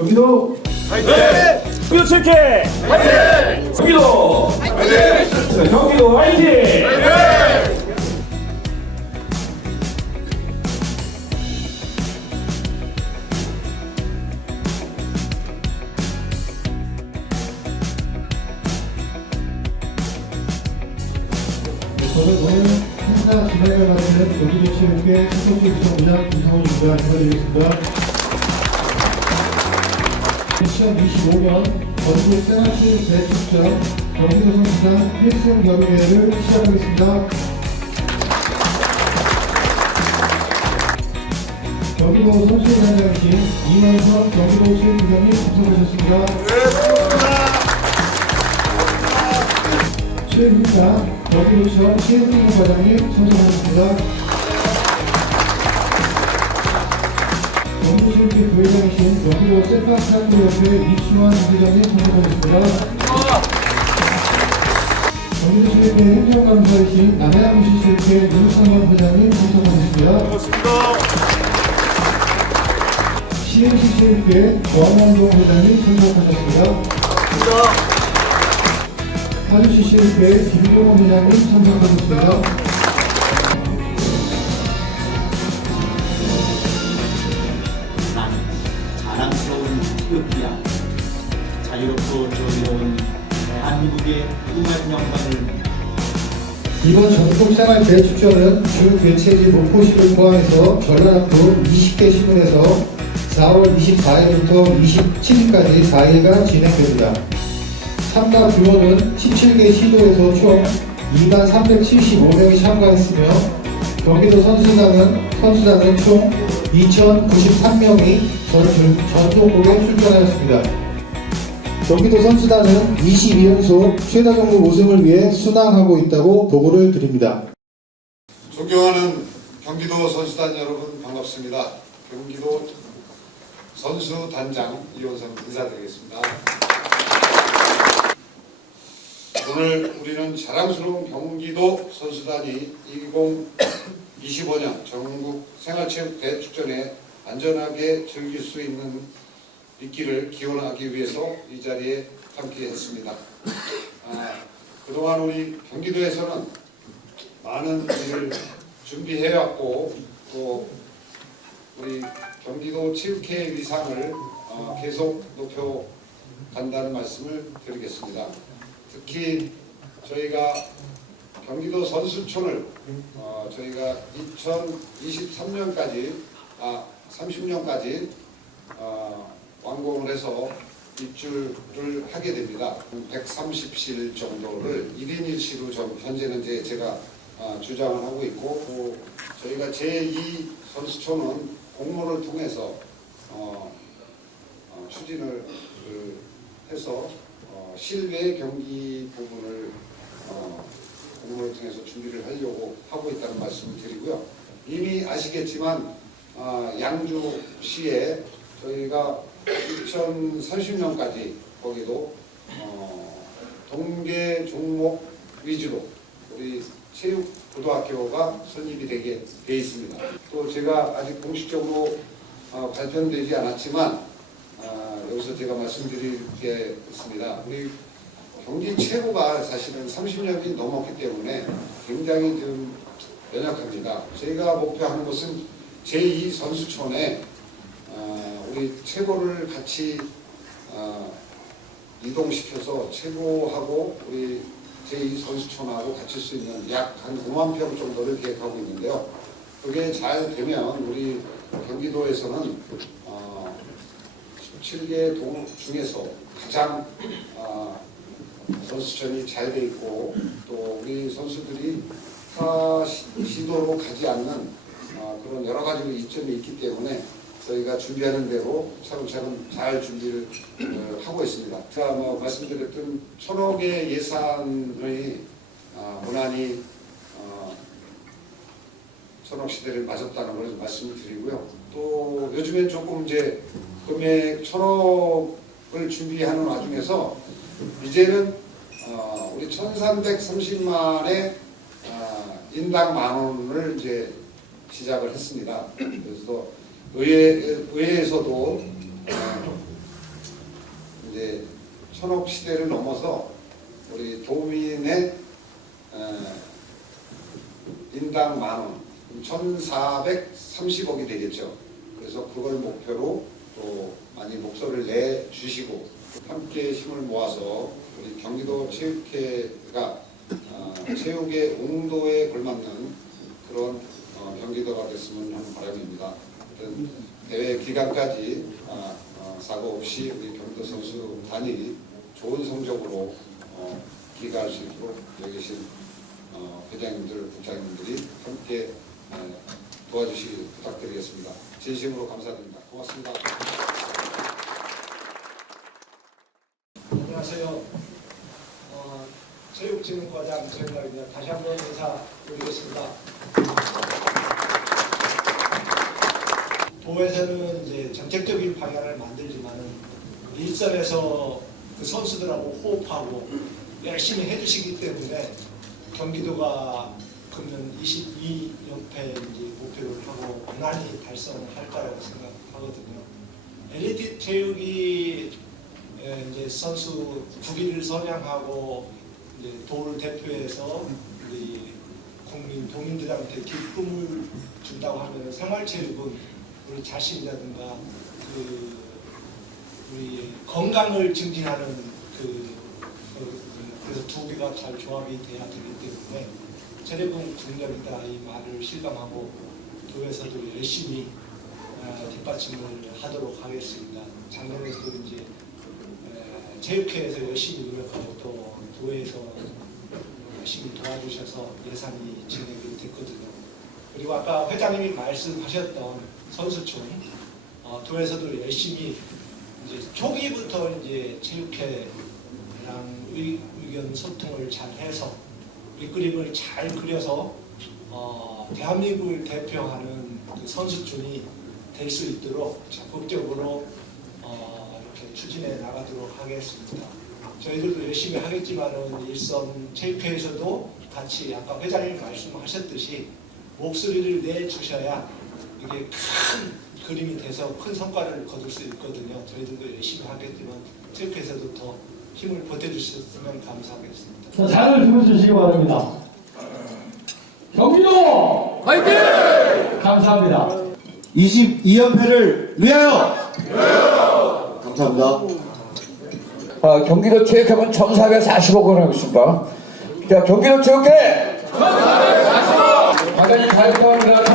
여기도 경기도 체크 화이팅! 경기도 화이팅! 경기도 화이팅! 저는 오늘 행사 진행을 맡는 여기도 체육회 신성주 구성부장 김성호입니다. 인사드리겠습니다. 2025년 전국 생활체육 대축전 경기도 선수단 필승 경기회를 시작하겠습니다. 경기도 선수단장이신 이만성 경기도 체육부장님 참석하셨습니다. 최민사 경기도청 최민호 과장님 참석하셨습니다. 경기도체육회 부회장이신 경기도 세파스탄구협회 이충환 부회장님 참석하셨습니다. 경기도체육회 행정감사이신 남해안시체육회 윤상원 회장님 참석하셨습니다. 시흥시체육회 권원동 회장님 참석하셨습니다. 파주시체육회 김동원 회장님 참석하셨습니다. 이번 전국생활 대축전은 주 개최지 목포시를 포함해서 전라남도 20개 시군에서 4월 24일부터 27일까지 4일간 진행됩니다. 참가 규모는 17개 시도에서 총 2만 375명이 참가했으며 경기도 선수단은 선수단은 총 2,093명이 전, 전국에 출전하였습니다. 경기도 선수단은 22연속 최다 종목 우승을 위해 순항하고 있다고 보고를 드립니다. 존경하는 경기도 선수단 여러분 반갑습니다. 경기도 선수단장 이원성 인사드리겠습니다. 오늘 우리는 자랑스러운 경기도 선수단이 2025년 전국 생활체육 대축전에 안전하게 즐길 수 있는 있기를 기원하기 위해서 이 자리에 함께했습니다. 아, 그동안 우리 경기도에서는 많은 일을 준비해왔고 또 우리 경기도 체육회 위상을 어, 계속 높여 간다는 말씀을 드리겠습니다. 특히 저희가 경기도 선수촌을 어, 저희가 2023년까지 아 30년까지 어, 완공을 해서 입주를 하게 됩니다. 130실 정도를 1인 1실로 좀 현재는 이제 제가 아, 주장을 하고 있고 또 저희가 제2 선수촌은 공모를 통해서 어, 어, 추진을 그, 해서 어, 실외 경기 부분을 어, 공모를 통해서 준비를 하려고 하고 있다는 말씀을 드리고요. 이미 아시겠지만 아, 양주시에 저희가 2030년까지 거기도 어, 동계 종목 위주로 우리 체육 고등학교가 설립이 되게 돼 있습니다. 또 제가 아직 공식적으로 어, 발표되지 않았지만 아, 여기서 제가 말씀드릴 게 있습니다. 우리 경기 최고가 사실은 30년이 넘었기 때문에 굉장히 좀 연약합니다. 저희가 목표하는 것은 제2 선수촌에 아, 우리 최고를 같이 아, 이동시켜서 최고하고 우리 제2 선수촌하고 갖출 수 있는 약 한 5만 평 정도를 계획하고 있는데요. 그게 잘 되면 우리 경기도에서는 어, 17개 동 중에서 가장 아, 선수촌이 잘 돼 있고 또 우리 선수들이 타 시- 시도로 가지 않는 아, 그런 여러 가지 이점이 있기 때문에 저희가 준비하는 대로 차근차근 잘 준비를 어, 하고 있습니다. 제가 뭐 말씀드렸던 천억 의 예산의 아, 무난히 어, 천억 시대를 맞았다는 걸 말씀을 드리고요. 또 요즘엔 조금 이제 금액 천억을 준비하는 와중에서 이제는 어, 우리 1,330만의 아, 인당 만 원을 이제 시작을 했습니다. 그래서 의회, 의회에서도 어, 천억 시대를 넘어서 우리 도민의 에, 인당 만 원, 1,430억이 되겠죠. 그래서 그걸 목표로 또 많이 목소리를 내 주시고 함께 힘을 모아서 우리 경기도 체육회가 어, 체육의 옹도에 걸맞는 그런 어, 경기도가 됐으면 하는 바람입니다. 하여튼 대회 기간까지 아, 어, 사고 없이 우리 경기도 선수 단이 좋은 성적으로 어, 기가할 수 있도록 여기 계신 어, 회장님들, 국장님들이 함께 에, 도와주시기 부탁드리겠습니다. 진심으로 감사드립니다. 고맙습니다. 안녕하세요. 어, 체육진흥과장 최영락입니다. 다시 한번 인사드리겠습니다. 도에서는 이제 정책적인 방향을 만들지만은 일선에서 그 선수들하고 호흡하고 열심히 해주시기 때문에 경기도가 금년 22연패 이제 목표를 하고 무난히 달성할 거라고 생각하거든요. 엘리트 체육이 예, 이제 선수 국위를 선양하고 이제 도를 대표해서 우리 국민 도민들한테 기쁨을 준다고 하면 생활체육은 우리 자신이라든가 그 우리 건강을 증진하는 그, 그 그래서 두 개가 잘 조합이 돼야 되기 때문에 체력은 국력이다 이 말을 실감하고 도에서도 열심히 어, 뒷받침을 하도록 하겠습니다. 작년에도 이제 에, 체육회에서 열심히 노력하고 또 도에서 열심히 도와주셔서 예산이 진행이 됐거든요. 그리고 아까 회장님이 말씀하셨던 선수촌 어, 도에서도 열심히 이제 초기부터 이제 체육회랑 의, 의견 소통을 잘 해서 이 그림을 잘 그려서 어, 대한민국을 대표하는 그 선수촌이 될 수 있도록 적극적으로 어, 이렇게 추진해 나가도록 하겠습니다. 저희들도 열심히 하겠지만은 일선 체육회에서도 같이 아까 회장님 말씀하셨듯이 목소리를 내 주셔야 이게 큰 그림이 돼서 큰 성과를 거둘 수 있거든요. 저희들도 열심히 하겠지만 체육회에서도 더 힘을 보태주셨으면 감사하겠습니다. 자, 자를 들어주시기 바랍니다. 경기도 화이팅! 감사합니다. 22연패를 위하여! 감사합니다. 아, 경기도 체육회는 1,445건 하고 있습니다. 자, 경기도 체육회! 1,445! 대단히 잘 도와주는